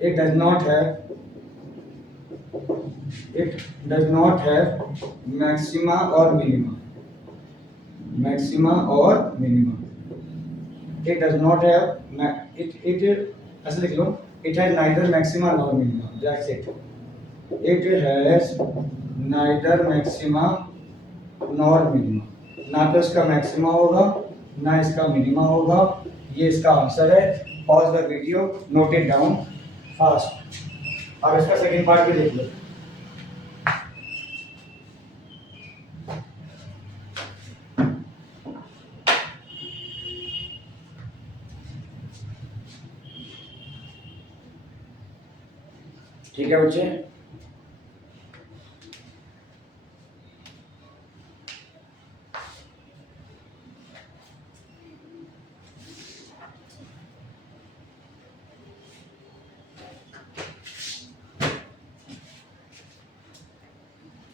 it does not have maxima or minima. It does not have it ऐसे लिख लो, it has neither maxima nor minima. That's it. It has neither maxima nor minima. ना तो इसका maxima होगा ना इसका minima होगा। ये इसका आंसर है। Pause the video, note it down fast. अब इसका सेकंड पार्ट भी देख लो। ठीक है बच्चे,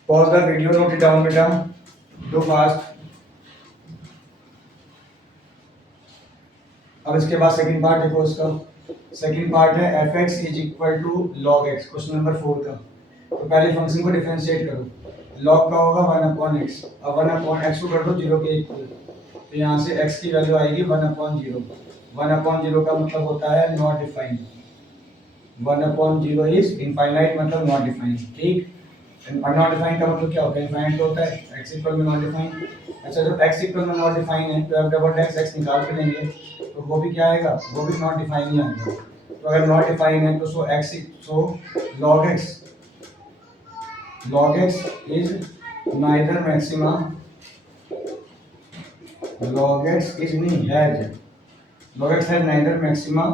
pause the video, note it down बेटा, डू फास्ट। अब इसके बाद सेकंड पार्ट देखो। इसका सेकंड पार्ट है F X is equal to log X, question number 4 का। तो पहले फंक्शन को डिफरेंशिएट करो। लॉग का होगा 1/x। अब 1/x को कर दो 0 के इक्वल, तो यहाँ से x की वैल्यू आएगी 1/0। 1/0 का मतलब होता है नॉट डिफाइंड। 1/0 इज इनफाइनाइट, मतलब नॉट डिफाइंड। ठीक, नॉट डिफाइंड का मतलब क्या होता है? इनफाइनाइट होता है। x इक्वल में नॉट डिफाइंड। अच्छा, जब x इक्वल में नॉट डिफाइंड है तो अब डबल x निकाल के देंगे तो वो भी क्या आएगा? वो भी नॉट डिफाइंड ही आएगा। तो अगर नॉट डिफाइंड है तो सो log x is neither maxima, log x is नहीं है, log x has neither maxima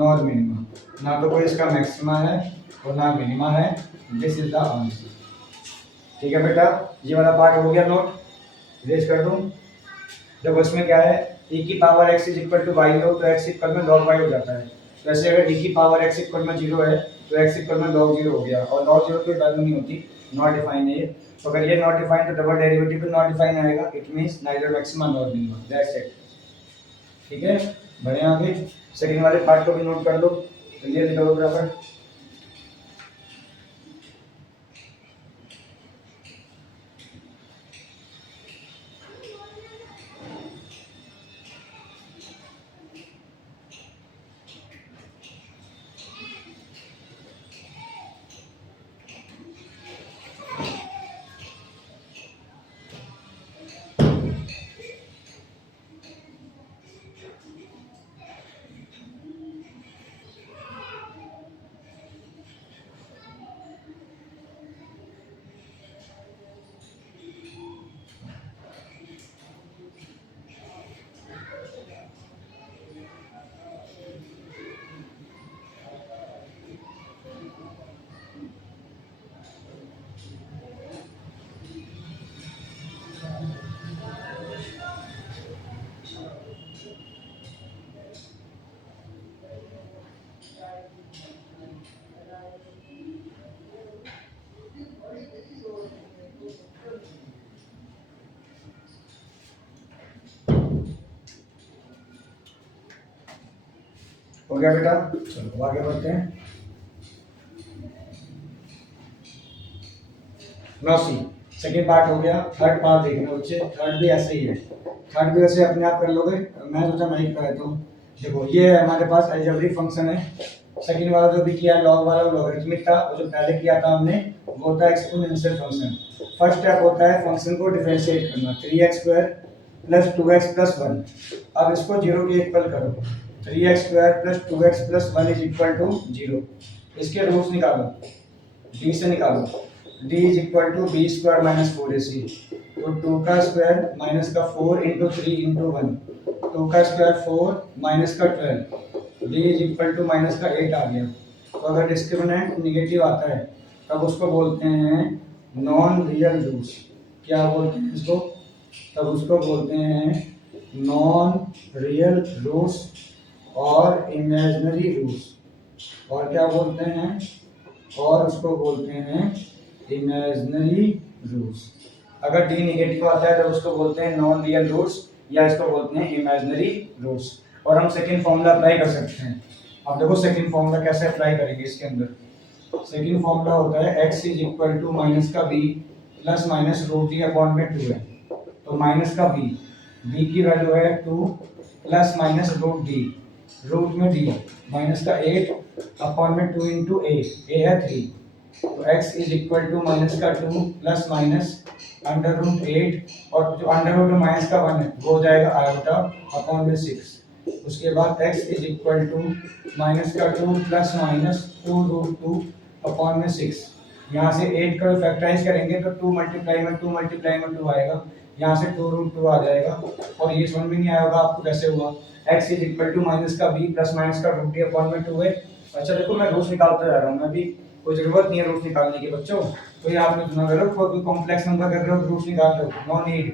nor minima। ना तो कोई इसका मैक्सिमा है और ना मिनिमा है। This is the answer. ठीक है बेटा, ये वाला पार्ट हो गया नोट, रेज कर दूं। जब उसमें क्या है, e की power x is equal to y हो तो x इक्वल में log y हो जाता है। वैसे अगर e की पावर x इक्वल में 0 है तो x इक्वल में log 0 हो गया, और log 0 कोई वैल्यू नहीं होती, नॉट डिफाइन है ये। तो अगर ये नॉट डिफाइन तो डबल डेरिवेटिव भी नॉट डिफाइन आएगा। It means neither maxima nor minima. That's it. ठीक है, बढ़िया। आगे सेकंड वाले पार्ट को भी नोट कर लो, क्लियर करो बराबर। हो गया बेटा, चलो आगे बढ़ते हैं। नाउ सी, सेकंड पार्ट हो गया। थर्ड पार्ट देखना बच्चे, थर्ड भी ऐसे ही है। थर्ड भी वैसे अपने आप कर लोगे, मैं सोचा मैं ही करा देता हूँ। देखो ये हमारे पास अलजेब्रिक फंक्शन है। सेकंड वाला जो भी किया लॉग वाला लॉगरिथमिक था, और जो पहले किया था हमने वो होता है एक्सपोनेंशियल फंक्शन। फर्स्ट स्टेप होता है फंक्शन को डिफरेंशिएट करना, 3x² प्लस 2x प्लस 1। अब इसको 0 के इक्वल करो। 3x² plus 2x plus 1 is equal to 0। इसके रूट्स निकालो, d से निकालो। d is equal to B square minus 4ac। तो 2 का स्क्वायर माइनस का 4 इंटू 3 इंटू 1, 2 का स्क्वायर 4 माइनस का 12, d is equal to minus का 8 आ गया। तो अगर डिस्क्रिमिनेंट निगेटिव आता है तब उसको बोलते हैं नॉन रियल रूट्स। क्या बोलते हैं इसको? तब उसको बोलते हैं नॉन रियल रूट्स और इमेजिनरी रूट्स। और क्या बोलते हैं? और उसको बोलते हैं इमेजिनरी रूट्स। अगर डी नेगेटिव आता है तो उसको बोलते हैं नॉन रियल रूट्स, या इसको बोलते हैं इमेजिनरी रूट्स। और हम सेकंड फॉर्मूला अप्लाई कर सकते हैं। अब देखो सेकंड फॉर्मूला कैसे अप्लाई करेंगे इसके अंदर। सेकंड फॉर्मूला होता है x is equal to minus का b plus minus root D upon में 2 है, तो माइनस का b की वैल्यू है 2 plus minus root D, root में d माइनस का 8 अपॉन में 2 इंटू a है 3, तो x is equal to minus का 2 प्लस माइनस अंडर रूट 8 और जो अंडर रूट माइनस का 1 है वो हो जाएगा आयोटा अपॉन में 6। उसके बाद x is equal to minus का 2 प्लस माइनस 2 रूट 2 अपॉन में 6। यहाँ से 8 का फैक्टराइज करेंगे तो 2 मल्टीप्लाई में 2 आएगा, यहाँ से 2 रूट 2 आ जाएगा। और ये समझ में नहीं आया होगा आपको कैसे हुआ, x is equal to minus का b प्लस माइनस का रूट डी अपॉन में 2 है। अच्छा देखो मैं रूट्स निकालता जा रहा हूँ, मैं भी कोई जरूरत नहीं है रूट्स निकालने की बच्चों, तो ये आपने सुना करो कोई कॉम्प्लेक्स नंबर कर रहे हो रूट्स निकाल लो, नो नीड।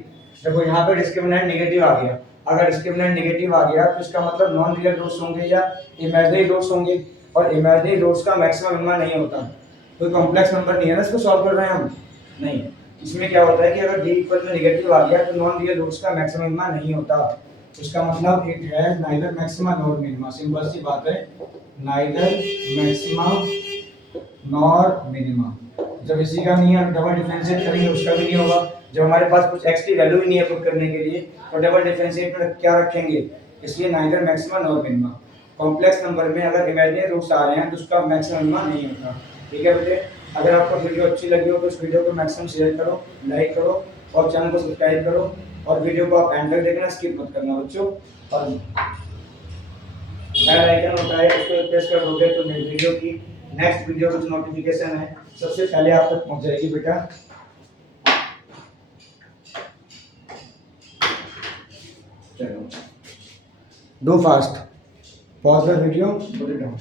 देखो यहाँ पे डिस्क्रिमिनेंट नेगेटिव आ गया, अगर डिस्क्रिमिनेंट नेगेटिव आ गया तो इसका मतलब नॉन रियल रूट्स होंगे या इमेजिनरी रूट्स होंगे, और इमेजिनरी रूट्स का मैक्सिमम मिनिमम नहीं होता। कोई कॉम्प्लेक्स नंबर नहीं है ना इसको सॉल्व कर रहे हैं हम, नहीं। इसमें क्या होता है कि अगर d इक्वल टू नेगेटिव आ गया तो नॉन रियल रूट्स का मैक्सिमम मिनिमम नहीं होता, उसका मतलब it has neither maxima nor minima. Simple सी बात है, नाइदर मैक्सिमा नॉर मिनिमा। जब इसी का नहीं है डबल डिफरेंशिएट करेंगे उसका भी नहीं होगा। जब हमारे पास कुछ x की वैल्यू ही नहीं है पुट करने के लिए तो डबल डिफरेंशिएट में क्या रखेंगे, इसलिए neither maxima nor minima. Complex number में अगर इमेजिनरी रूट्स आ रहे हैं तो उसका मैक्सिमम मिनिमा नहीं होता। ठीक है बेटे, अगर आपको वीडियो अच्छी लगी हो तो इस वीडियो को मैक्सिमम शेयर करो, लाइक करो और चैनल को सब्सक्राइब करो, और वीडियो को आप एंड तक देखना, स्किप मत करना बच्चों। और बेल आइकन होता है उसको प्रेस कर दोगे तो मेरी वीडियो की नेक्स्ट वीडियो की नोटिफिकेशन है सबसे पहले आप तक पहुंच जाएगी बेटा। चलो do fast, pause the video, put it down.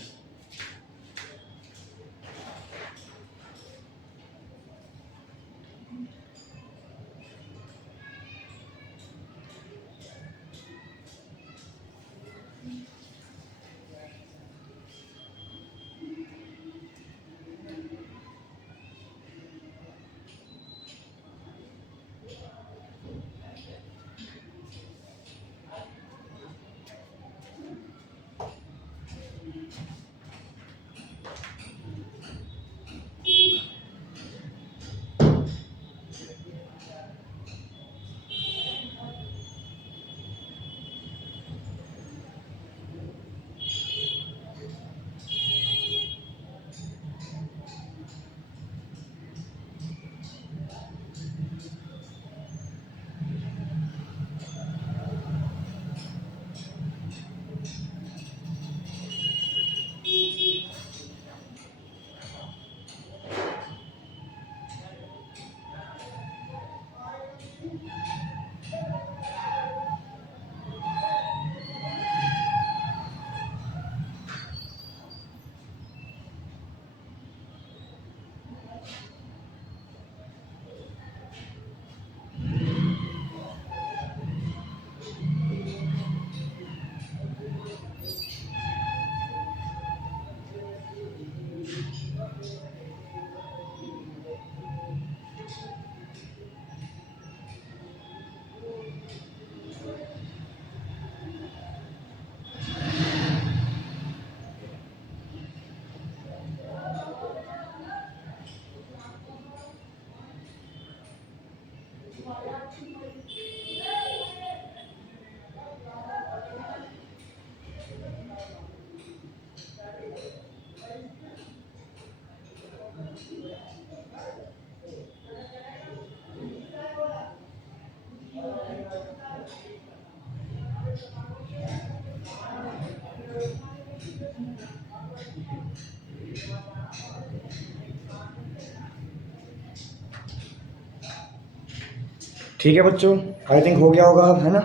ठीक है बच्चों, आई थिंक हो गया होगा, है ना,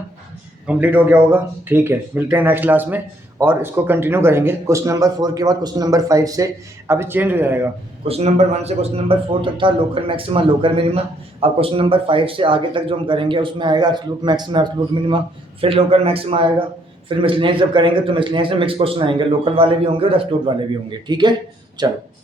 कंप्लीट हो गया होगा। ठीक है, मिलते हैं नेक्स्ट क्लास में और इसको कंटिन्यू करेंगे। क्वेश्चन नंबर 4 के बाद क्वेश्चन नंबर 5 से अभी चेंज हो जाएगा। क्वेश्चन नंबर 1 से क्वेश्चन नंबर 4 तक था लोकल मैक्सिमा लोकल मिनिमा, अब क्वेश्चन नंबर 5 से आगे तक जो हम करेंगे उसमें आएगा एब्सोल्यूट मैक्सिमा एब्सोल्यूट मिनिमा, फिर लोकल मैक्सिमा आएगा, फिर मिसलेनियस जब करेंगे तो मिसलेनियस में मिक्स क्वेश्चन आएंगे, लोकल वाले भी होंगे और एब्सोल्यूट वाले भी होंगे। ठीक है, चलो।